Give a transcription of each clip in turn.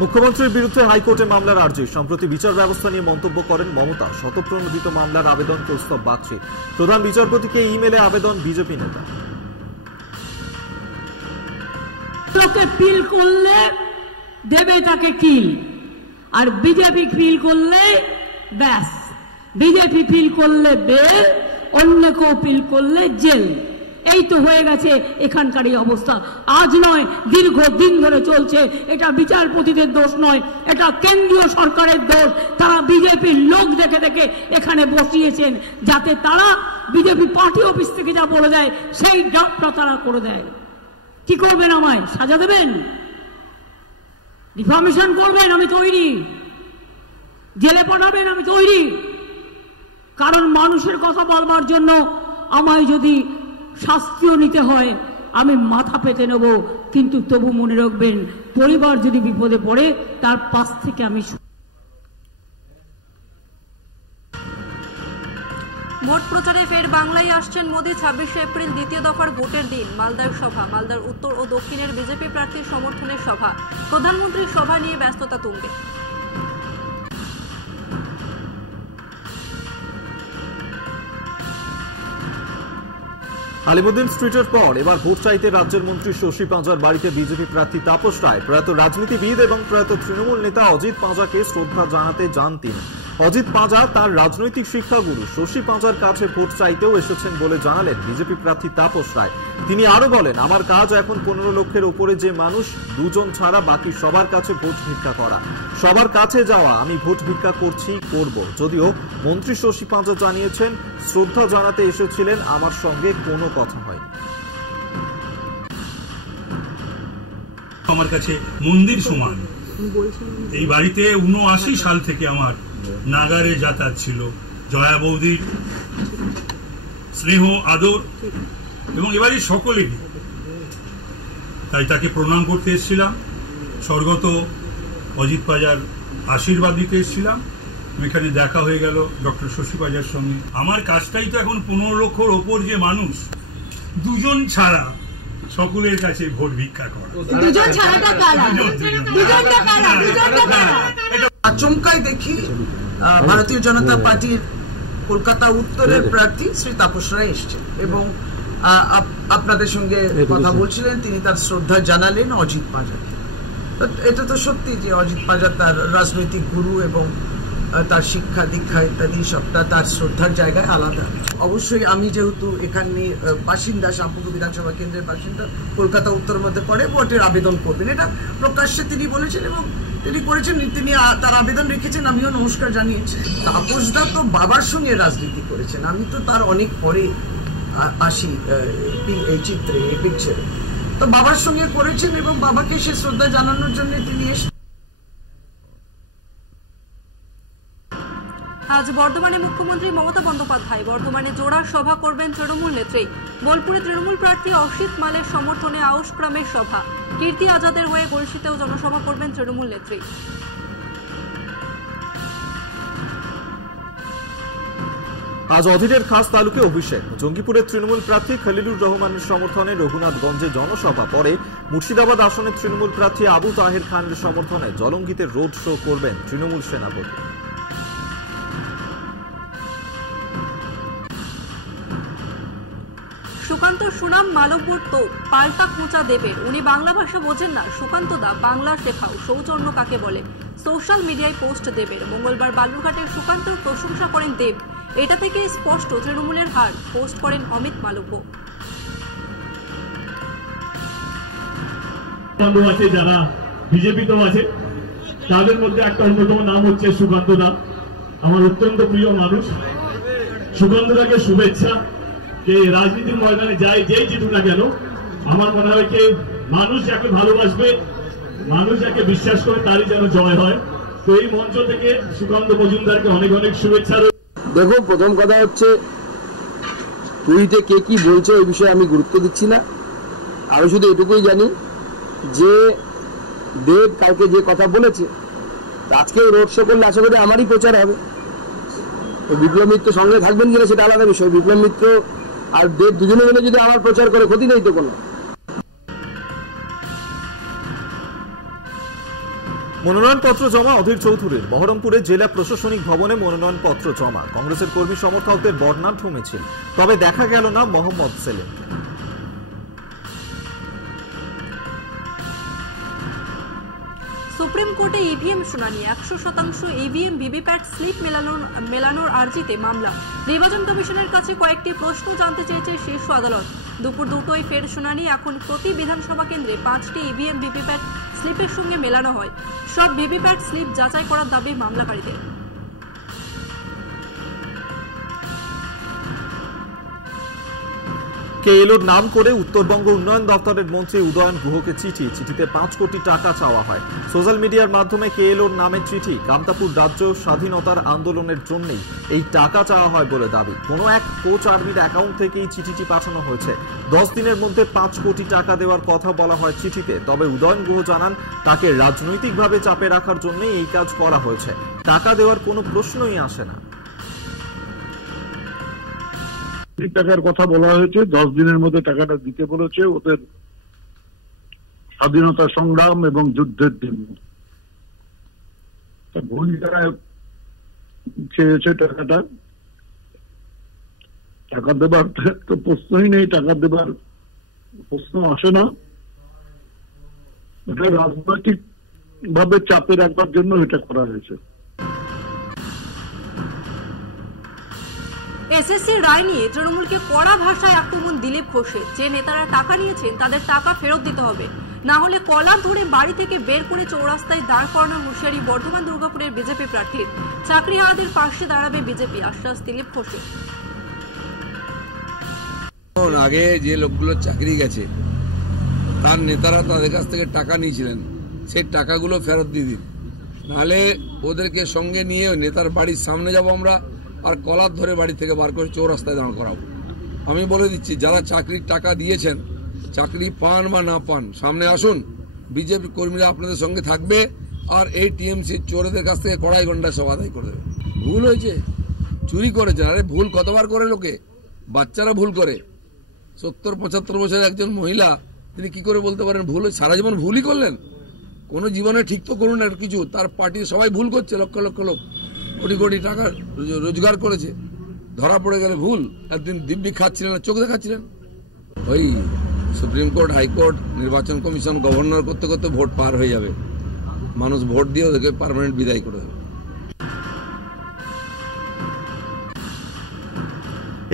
মুখ্যমন্ত্রীর বিরুদ্ধে হাইকোর্টে মামলার আর্জি। সম্প্রতি বিচার ব্যবস্থা নিয়ে মন্তব্য করেন মমতা। শতপ্রণোদিত মামলার আবেদন কৌস্তব বাগচি। প্রধান বিচারপতিকে ইমেলে আবেদন বিজেপি নেতা। পিল করলে দেবে তাকে কিল, আর বিজেপি পিল করলে ব্যাস, বিজেপি পিল করলে বেল, অন্য কেউ পিল করলে জেল। এই তো হয়ে গেছে এখানকার এই অবস্থা। আজ নয়, দীর্ঘদিন ধরে চলছে। এটা বিচারপতিদের দোষ নয়, এটা কেন্দ্রীয় সরকারের দোষ। তারা বিজেপির লোক দেখে দেখে এখানে বসিয়েছেন, যাতে তারা বিজেপি পার্টি অফিস থেকে যা বলে দেয় সেই ড্রাফটটা তারা করে দেয়। কি করবেন? আমায় সাজা দেবেন? ডিফামেশন করবেন? আমি তৈরি। জেলে পাঠাবেন? আমি তৈরি। কারণ মানুষের কথা বলবার জন্য আমায় যদি শাস্তিও নিতে হয় আমি মাথা পেতে নেব, কিন্তু তবু মনে রাখবেন, পরিবার যদি বিপদে পড়ে তার পাশ থেকে আমি। ভোট প্রচারে ফের বাংলায় আসছেন মোদী। 26 এপ্রিল দ্বিতীয় দফার ভোটের দিন মালদার সভা, মালদার উত্তর ও দক্ষিণের বিজেপি প্রার্থীর সমর্থনের সভা। প্রধানমন্ত্রীর সভা নিয়ে ব্যস্ততা তুঙ্গে। আলিমুদ্দিন স্ট্রিটের পর এবার ভোট চাইতে রাজ্যের মন্ত্রী শশী পাঁজার বাড়িতে বিজেপি প্রার্থী তাপস রায়। প্রয়াত রাজনীতিবিদ এবং প্রয়াত তৃণমূল নেতা অজিত পাঁজাকে শ্রদ্ধা জানাতে যান তিনি। অজিত পাঁজা তার রাজনৈতিক শিক্ষাগুরু শশী পাঁজার কাছে ভোট চাইতেও এসেছেন বলে জানালেন বিজেপি প্রার্থী তাপস রায়। তিনি আরো বলেন, আমার কাজ এখন 15 লক্ষের উপরে যে মানুষ, দুজন ছাড়া বাকি সবার কাছে ভোট ভিক্ষা করা, সবার কাছে যাওয়া। আমি ভোট ভিক্ষা করছি, করব। যদিও মন্ত্রী শশী পাঁজা জানিয়েছেন, শ্রদ্ধা জানাতে এসেছিলেন, আমার সঙ্গে কোনো কথা হয়নি। আমার কাছে মন্দির সমান। এই বাড়িতে 79 সাল থেকে আমার নাগারে যাতায়াত ছিল। জয়া বৌদির স্নেহ আদর এবং এবারে সকলেরই, তাই তাকে প্রণাম করতে এসেছিলাম। স্বর্গত অজিত পাঁজার আশীর্বাদ দিতে এসেছিলাম। এখানে দেখা হয়ে গেল ডক্টর শশী পাঁজার সঙ্গে। আমার কাজটাই তো এখন 15 লক্ষের ওপর যে মানুষ, দুজন ছাড়া সকলের কাছে ভোট ভিক্ষা করা। আচমকাই দেখি ভারতীয় জনতা পার্টির কলকাতা উত্তরের প্রার্থী শ্রী তাপস রায় এসছেন এবং আপনাদের সঙ্গে কথা বলছিলেন। তিনি তার শ্রদ্ধা জানালেন অজিত পাঁজাকে। এটা তো সত্যি যে অজিত পাঁজা তার রাজনৈতিক গুরু এবং তার শিক্ষা দীক্ষা ইত্যাদি সবটা তার শ্রদ্ধার জায়গায় আলাদা। অবশ্যই আমি যেহেতু এখানে বাসিন্দা, শ্যামপুকুর বিধানসভা কেন্দ্রের বাসিন্দা, কলকাতা উত্তরের মধ্যে পড়ে, ভোটের আবেদন করবেন, এটা প্রকাশ্যে তিনি বলেছেন এবং তিনি করেছেন। তিনি তার আবেদন রেখেছেন, আমিও নমস্কার জানিয়েছি। তাপসদা তো বাবার সঙ্গে রাজনীতি করেছেন, আমি তো তার অনেক পরে আসি এই চিত্রে, এই পিকচারে। তো বাবার সঙ্গে করেছেন এবং বাবাকে সে শ্রদ্ধা জানানোর জন্য তিনি এসেছেন। আজ বর্ধমানে মুখ্যমন্ত্রী মমতা বন্দ্যোপাধ্যায় বর্ধমানে জোড়া সভা করবেন তৃণমূল নেত্রী। বোলপুরে তৃণমূল প্রার্থী অসিত মালের সমর্থনে আউশগ্রামের সভা। কীর্তি আজাদের হয়ে গলসিতেও জনসভা করবেন তৃণমূল নেত্রী। আজ অধীরের খাস তালুকে অভিষেক। জঙ্গিপুরের তৃণমূল প্রার্থী খলিলুর রহমানের সমর্থনে রঘুনাথগঞ্জে জনসভা। পরে মুর্শিদাবাদ আসনের তৃণমূল প্রার্থী আবু তাহের খানের সমর্থনে জলঙ্গিতে রোড শো করবেন তৃণমূল সেনাপতি। সুকান্ত সুনাম মালব্যর তো পাল্টা খোঁচা দেবের। উনি বাংলা ভাষা বোঝেন না, সুকান্ত দা বাংলা শেখাও, সৌজন্য কাকে বলে, সোশ্যাল মিডিয়ায় পোস্ট দেবের। মঙ্গলবার বালুরঘাটের সুকান্তর প্রশংসা করেন দেব। এটা থেকে স্পষ্ট তৃণমূলের হার, পোস্ট করেন অমিত মালব্য। আছে যারা বিজেপিতেও আছে, তাদের মধ্যে একটা অন্যতম নাম হচ্ছে সুকান্ত দা। আমার অত্যন্ত প্রিয় মানুষ। সুকান্ত দাকে শুভেচ্ছা। যে রাজনীতির ময়দানে যায়, যেই জিতুক না কেন, আমার মনে হয় যে মানুষ যাকে ভালোবাসবে, মানুষ যাকে বিশ্বাস করে, তারই যেন জয় হয়। তো এই মঞ্চ থেকে সুকান্ত মজুমদারকে অনেক অনেক শুভেচ্ছা। দেখুন, প্রথম কথা হচ্ছে টুইটে কে কি বলছে এই বিষয়ে আমি গুরুত্ব দিচ্ছি না। আমি শুধু এটুকুই জানি যে দেব কালকে যে কথা বলেছে, আজকে রোড শো করলে আশা করি আমারই প্রচার হবে। বিপ্লব মিত্র সঙ্গে থাকবেন কিনা সেটা আলাদা বিষয়। বিপ্লব মিত্র আর দেব দুজনে মিলে যদি আমার প্রচার করে, ক্ষতি নেই তো কোনো। মনোনয়নপত্র জমা অধীর চৌধুরীর। বহরমপুরে জেলা প্রশাসনিক ভবনে মনোনয়নপত্র জমা। কংগ্রেসের কর্মী সমর্থকদের বর্ণাঢ্য মিছিল, তবে দেখা গেল না মোহাম্মদ সেলিমকে। সুপ্রিম কোর্টে ইভিএম শুনানি। 100% ইভিএম ভিভিপ্যাট স্লিপ মেলানোর আর্জিতে মামলা। নির্বাচন কমিশনের কাছে কয়েকটি প্রশ্ন জানতে চেয়েছে শীর্ষ আদালত। দুপুর 2টোয় ফের শুনানি। এখন প্রতি বিধানসভা কেন্দ্রে 5টি ইভিএম ভিভিপ্যাট স্লিপের সঙ্গে মেলানো হয়। সব ভিভিপ্যাট স্লিপ যাচাই করার দাবি মামলাকারীদের। কেএলওর নাম করে উত্তরবঙ্গ উন্নয়ন দপ্তরের মন্ত্রী উদয়ন গুহকে চিঠিতে 5 কোটি টাকা চাওয়া হয়। সোশ্যাল মিডিয়ার মাধ্যমে কেএলওর নামে চিঠি। কামতাপুর রাজ্য স্বাধীনতার আন্দোলনের জন্যই এই টাকা চাওয়া হয় বলে দাবি। কোনো এক কোচ আর্মির অ্যাকাউন্ট থেকেই চিঠিটি পাঠানো হয়েছে। 10 দিনের মধ্যে 5 কোটি টাকা দেওয়ার কথা বলা হয় চিঠিতে। তবে উদয়ন গুহ জানান, তাকে রাজনৈতিকভাবে চাপে রাখার জন্যই এই কাজ করা হয়েছে। টাকা দেওয়ার কোনো প্রশ্নই আসে না। টাকার কথা বলা হয়েছে, 10 দিনের মধ্যে টাকাটা দিতে বলেছে। ওদের স্বাধীনতা সংগ্রাম এবং যুদ্ধের দিন ভুল যারা চেয়েছে টাকা দেবার তো প্রশ্নই নেই, টাকা দেবার প্রশ্ন আসে না। এটা রাজনৈতিক ভাবে চাপে রাখবার জন্য এটা করা হয়েছে। এসএসসির রায় নিয়ে তৃণমূলকে কড়া ভাষায় আক্রমণ দিলীপ ঘোষের। যে নেতারা টাকা নিয়েছেন তাদের টাকা ফেরত দিতে হবে, না হলে কলার ধরে বাড়ি থেকে বের করে চৌরাস্তায় দাঁড় করানোর হুঁশিয়ারি বর্ধমান দুর্গাপুরের বিজেপি প্রার্থীর। চাকরিহারাদের পাশে দাঁড়াবে বিজেপি, আশ্বাস দিলীপ ঘোষের। আগে যে লোকগুলো চাকরি গেছে তার নেতারা তাদের কাছ থেকে টাকা নিয়েছিলেন, সেই টাকাগুলো ফেরত দিয়ে দিন, নাহলে ওদেরকে সঙ্গে নিয়ে নেতার বাড়ির সামনে যাব আমরা, আর কলার ধরে বাড়ি থেকে বার করে চৌরাস্তায় দাঁড় করাবো। আমি বলে দিচ্ছি, যারা চাকরির টাকা দিয়েছেন, চাকরি পান বা না পান, সামনে আসুন। বিজেপি কর্মীরা আপনাদের সঙ্গে থাকবে, আর এই টিএমসি চোরেদের কাছ থেকে কড়াই গন্ডা সব আদায় করে দেবে। ভুল হয়েছে, চুরি করেছেন। আরে ভুল কতবার করে লোকে, বাচ্চারা ভুল করে। 70-75 বছরের একজন মহিলা, তিনি কি করে বলতে পারেন ভুল? সারা জীবন ভুলই করলেন। কোনো জীবনে ঠিক তো করুন একটা কিছু। তার পার্টির সবাই ভুল করছে, লক্ষ লক্ষ লোক কোটি কোটি টাকা রোজগার করেছে, ধরা পড়ে গেলে ভুল। একদিন দিব্যি খাচ্ছিলেন, চোখ দেখাচ্ছিলেন। ওই সুপ্রিম কোর্ট, হাইকোর্ট, নির্বাচন কমিশন, গভর্নর করতে করতে ভোট পার হয়ে যাবে। মানুষ ভোট দিয়ে ওদেরকে পার্মানেন্ট বিদায় করে দেবে।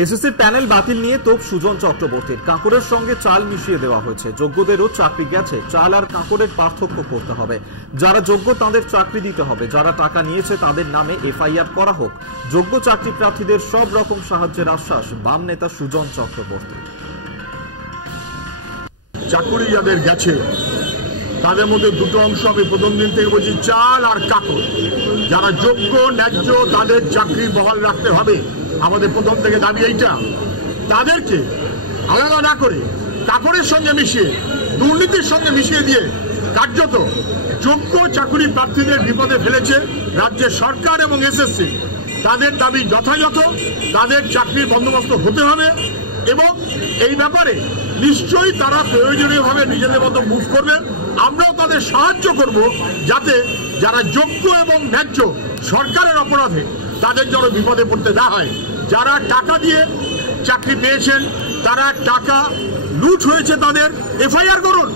এসএসসির প্যানেল বাতিল নিয়ে তোপ সুজন চক্রবর্তীর। কাঁকড়ের সঙ্গে চাল মিশিয়ে দেওয়া হয়েছে। যোগ্যদেরও চাকরি গেছে। চাল আর কাঁকড়ের পার্থক্য করতে হবে। যারা যোগ্য তাদের চাকরি দিতে হবে, যারা টাকা নিয়েছে তাদের নামে এফআইআর করা হোক। যোগ্য চাকরি প্রার্থীদের সব রকম সাহায্যের আশ্বাস বাম নেতা সুজন চক্রবর্তী। চাকরি যাদের গেছে তাদের মধ্যে দুটো অংশ আমি প্রথম দিন থেকে বলছি, চাল আর কাকড়। যারা যোগ্য ন্যায্য তাদের চাকরি বহাল রাখতে হবে। আমাদের প্রথম থেকে দাবি এইটা। তাদেরকে আলাদা না করে কাকড়ের সঙ্গে মিশিয়ে, দুর্নীতির সঙ্গে মিশিয়ে দিয়ে কার্যত যোগ্য চাকরি প্রার্থীদের বিপদে ফেলেছে রাজ্যের সরকার এবং এসএসসি। তাদের দাবি যথাযথ, তাদের চাকরির বন্দোবস্ত হতে হবে এবং এই ব্যাপারে নিশ্চয়ই তারা প্রয়োজনীয়ভাবে নিজেদের মতো মুভ করবেন। আমরাও তাদের সাহায্য করব, যাতে যারা যোগ্য এবং ন্যায্য সরকারের অপরাধে তাদের যেন বিপদে পড়তে না হয়। যারা টাকা দিয়ে চাকরি পেয়েছেন, তারা টাকা লুট হয়েছে, তাদের এফআইআর করুন।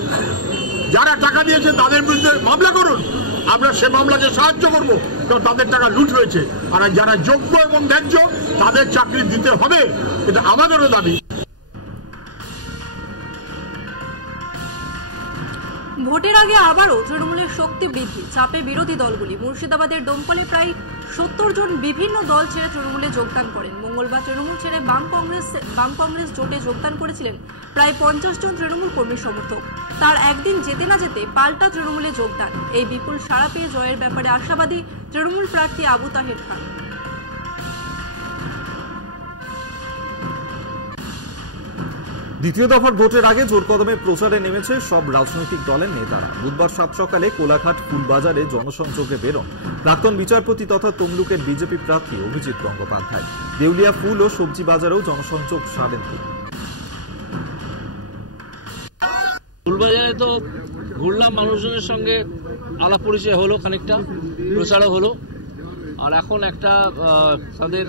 যারা টাকা দিয়েছে তাদের বিরুদ্ধে মামলা করুন, আমরা সে মামলাকে সাহায্য করব, কারণ তাদের টাকা লুট হয়েছে। আর যারা যোগ্য এবং ন্যায্য তাদের চাকরি দিতে হবে, এটা আমাদেরও দাবি। ভোটের আগে আবারও তৃণমূলের শক্তি বৃদ্ধি, চাপে বিরোধী দলগুলি। মুর্শিদাবাদের ডোমকলে প্রায় 70 জন বিভিন্ন দল ছেড়ে তৃণমূলে যোগদান করেন। মঙ্গলবার তৃণমূল ছেড়ে বাম কংগ্রেস জোটে যোগদান করেছিলেন প্রায় 50 জন তৃণমূল কর্মী সমর্থক। তার একদিন যেতে না যেতে পাল্টা তৃণমূলে যোগদান। এই বিপুল সাড়া পেয়ে জয়ের ব্যাপারে আশাবাদী তৃণমূল প্রার্থী আবু তাহের খান। দ্বিতীয় দফার ভোটের আগে জোর কদমে প্রচারে নেমেছে সব রাজনৈতিক দলের নেতারা। বুধবার সাত সকালে কোলাঘাট ফুলবাজারে জনসংযোগে বেরোন প্রাক্তন বিচারপতি তথা তমলুকের বিজেপি প্রার্থী অভিজিৎ গঙ্গোপাধ্যায়। দেউলিয়া ফুল ও সবজি বাজারেও জনসংযোগ সারেন তিনি। ফুলবাজারে তো ঘুরলাম, মানুষজনের সঙ্গে আলাপ পরিচয় হলো, খানিকটা প্রচারও হলো। আর এখন একটা তাদের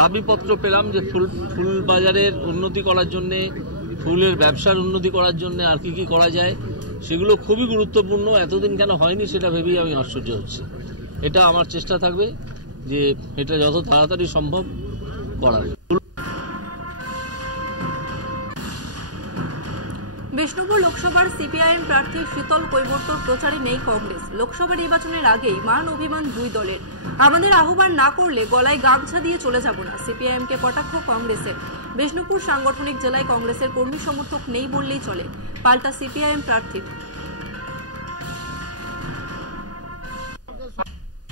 দাবিপত্র পেলাম যে ফুল বাজারের উন্নতি করার জন্যে, ফুলের ব্যবসার উন্নতি করার জন্য আর কি করা যায় সেগুলো খুবই গুরুত্বপূর্ণ। এতদিন কেন হয়নি সেটা ভেবেই আমি আশ্চর্য হচ্ছি। এটা আমার চেষ্টা থাকবে যে এটা যত তাড়াতাড়ি সম্ভব করার। বিষ্ণুপুর লোকসভার সিপিআইএম প্রার্থী শীতল কৈবর্তর প্রচারে নেই কংগ্রেস। লোকসভা নির্বাচনের আগেই মান অভিমান দুই দলের। আমাদের আহ্বান না করলে গলায় গামছা দিয়ে চলে যাব না, সিপিআইএমকে কটাক্ষ কংগ্রেসের। বিষ্ণুপুর সাংগঠনিক জেলায় কংগ্রেসের কর্মী সমর্থক নেই বললেই চলে, পাল্টা সিপিআইএম প্রার্থীর।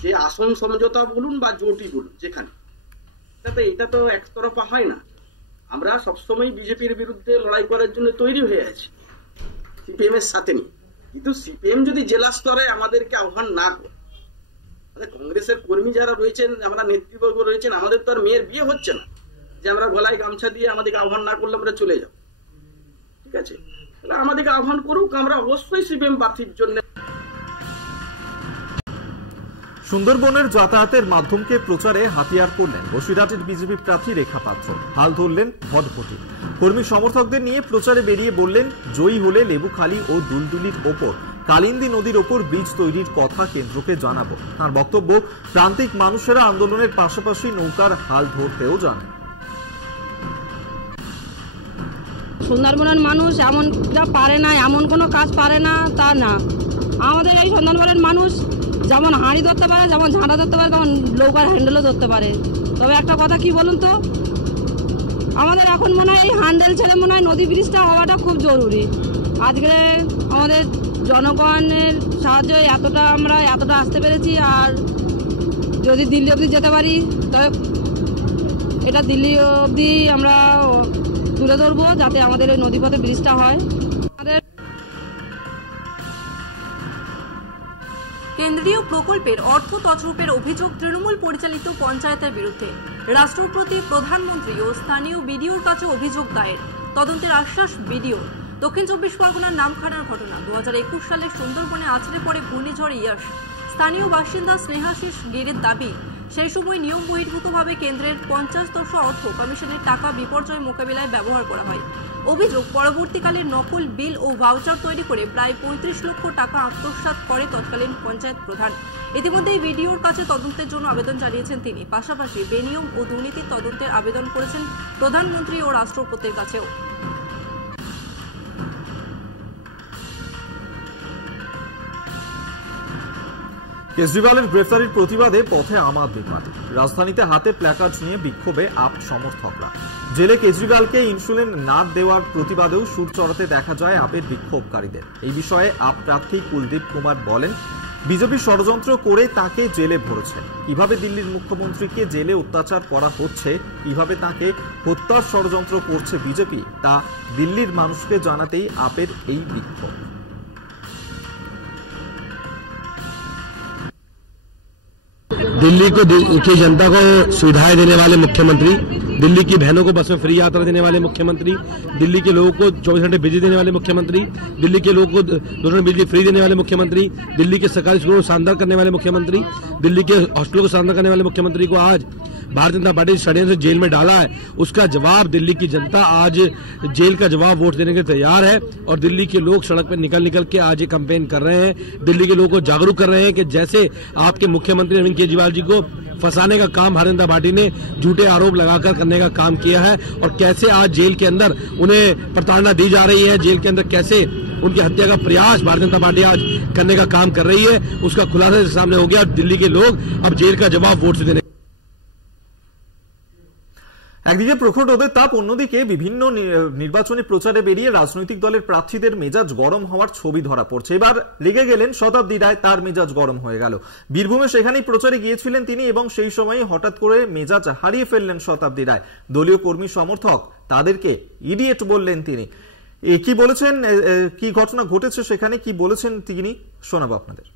যে আসন সমঝোতা বলুন বা জোটই বলুন, যেখানে এটা তো একতরফা হয় না। আমরা সবসময় বিজেপির বিরুদ্ধে লড়াই করার জন্য তৈরি হয়ে আছি, সিপিএম এর সাথে নিয়ে। কিন্তু সিপিএম যদি জেলা স্তরে আমাদেরকে আহ্বান না করে, কংগ্রেসের কর্মী যারা রয়েছেন, আমরা নেতৃবর্গ রয়েছেন, আমাদের তো আর মেয়ের বিয়ে হচ্ছে না যে আমরা গলায় গামছা দিয়ে আমাদেরকে আহ্বান না করলে আমরা চলে যাব। ঠিক আছে, তাহলে আমাদেরকে আহ্বান করুক, আমরা অবশ্যই সিপিএম প্রার্থীর জন্য। সুন্দরবনের যাতায়াতের মাধ্যমকে প্রচারে হাতিয়ার করলেন বসিরহাটের বিজেপি প্রার্থী রেখা পাত্র। হাল ধরলেন ভটভটি। কর্মী সমর্থকদের নিয়ে প্রচারে বেরিয়ে বললেন, জয়ী হলে লেবুখালী ও দুলদুলির ওপর কালিন্দী নদীর ওপর ব্রিজ তৈরির কথা কেন্দ্রকে জানাবো। তার বক্তব্য, প্রান্তিক মানুষেরা আন্দোলনের পাশাপাশি নৌকার হাল ধরতেও জানেন। সুন্দরবনের মানুষ এমনটা পারে না, এমন কোনো কাজ পারে না তা না। আমাদের এই সুন্দরবনের মানুষ যেমন হাঁড়ি ধরতে পারে, যেমন ঝাঁটা ধরতে পারে, তেমন নৌকার হ্যান্ডেলও ধরতে পারে। তবে একটা কথা কি বলুন তো, আমাদের এখন মনে হয় এই হ্যান্ডেল ছেড়ে মনে হয় নদী ব্রিজটা হওয়াটা খুব জরুরি। আজকে আমাদের জনগণের সাহায্যে আমরা এতটা আসতে পেরেছি। আর যদি দিল্লি অবধি যেতে পারি, তবে এটা দিল্লি অবধি আমরা তুলে ধরবো, যাতে আমাদের ওই নদীপথে ব্রিজটা হয়। কেন্দ্রীয় প্রকল্পের অর্থ তছরূপের অভিযোগ তৃণমূল পরিচালিত পঞ্চায়েতের বিরুদ্ধে। রাষ্ট্রপতি, প্রধানমন্ত্রী ও স্থানীয় বিডিওর কাছে অভিযোগ দায়ের। তদন্তের আশ্বাস বিডিওর। দক্ষিণ 24 পরগনার নামখানার ঘটনা। 2021 সালে সুন্দরবনে আছড়ে পড়ে ঘূর্ণিঝড় ইয়াস। স্থানীয় বাসিন্দা স্নেহাশিস গিরের দাবি, সেই সময় নিয়ম বহির্ভূতভাবে কেন্দ্রের 50 অর্থ কমিশনের টাকা বিপর্যয় মোকাবিলায় ব্যবহার করা হয়। অভিযোগ, পরবর্তীকালে নকল বিল ও ভাউচার তৈরি করে প্রায় 35 লক্ষ টাকা আত্মসাৎ করে তৎকালীন পঞ্চায়েত প্রধান। ইতিমধ্যেই বিডিওর কাছে তদন্তের জন্য আবেদন জানিয়েছেন তিনি। পাশাপাশি বেনিয়ম ও দুর্নীতির তদন্তের আবেদন করেছেন প্রধানমন্ত্রী ও রাষ্ট্রপতির কাছেও। কেজরিওয়ালের গ্রেফতারির প্রতিবাদে পথে আম আদমি পার্টি। রাজধানীতে হাতে প্ল্যাকার্ড নিয়ে বিক্ষোভে আপ সমর্থকরা। জেলে কেজরিওয়ালকে ইনসুলিন না দেওয়ার প্রতিবাদেও সুর চড়াতে দেখা যায় আপের বিক্ষোভকারীদের। এই বিষয়ে আপ প্রার্থী কুলদীপ কুমার বলেন, বিজেপি ষড়যন্ত্র করে তাকে জেলে ভরেছে। কিভাবে দিল্লির মুখ্যমন্ত্রীকে জেলে অত্যাচার করা হচ্ছে, কিভাবে তাকে হত্যার ষড়যন্ত্র করছে বিজেপি, তা দিল্লির মানুষকে জানাতেই আপের এই বিক্ষোভ। दिल्ली की जनता को सुविधाएं देने वाले मुख्यमंत्री, दिल्ली की बहनों को बस में फ्री यात्रा देने वाले मुख्यमंत्री, दिल्ली के लोगों को 24 घंटे बिजली देने वाले मुख्यमंत्री, दिल्ली के लोगों को 2 घंटे बिजली फ्री देने वाले मुख्यमंत्री, दिल्ली के सरकारी स्कूलों को शानदार करने वाले मुख्यमंत्री, दिल्ली के हॉस्टलों को शानदार करने वाले मुख्यमंत्री को आज भारतीय जनता पार्टी षड्यंत्र जेल में डाला है। उसका जवाब दिल्ली की जनता आज जेल का जवाब वोट देने के तैयार है। और दिल्ली के लोग सड़क पर निकल के आज ये कैंपेन कर रहे हैं, दिल्ली के लोगों को जागरूक कर रहे हैं कि जैसे आपके मुख्यमंत्री अरविंद केजरीवाल जी को फंसाने का काम भारतीय जनता पार्टी ने झूठे आरोप लगाकर करने का काम किया है, और कैसे आज जेल के अंदर उन्हें प्रताड़ना दी जा रही है, जेल के अंदर कैसे उनकी हत्या का प्रयास भारतीय जनता पार्टी आज करने का काम कर रही है, उसका खुलासा सामने हो गया। दिल्ली के लोग अब जेल का जवाब वोट से देने। একদিকে প্রখর রোদের তাপ, অন্যদিকে বিভিন্ন নির্বাচনী প্রচারে বেরিয়ে রাজনৈতিক দলের প্রার্থীদের মেজাজ গরম হওয়ার ছবি ধরা পড়ছে। এবার লেগে গেলেন শতাব্দী রায়, তার মেজাজ গরম হয়ে গেল। বীরভূমে সেখানেই প্রচারে গিয়েছিলেন তিনি এবং সেই সময় হঠাৎ করে মেজাজ হারিয়ে ফেললেন শতাব্দী রায়। দলীয় কর্মী সমর্থক তাদেরকে ইডিয়েট বললেন তিনি। কি বলেছেন, কি ঘটনা ঘটেছে সেখানে, কি বলেছেন তিনি, শোনাবো আপনাদের।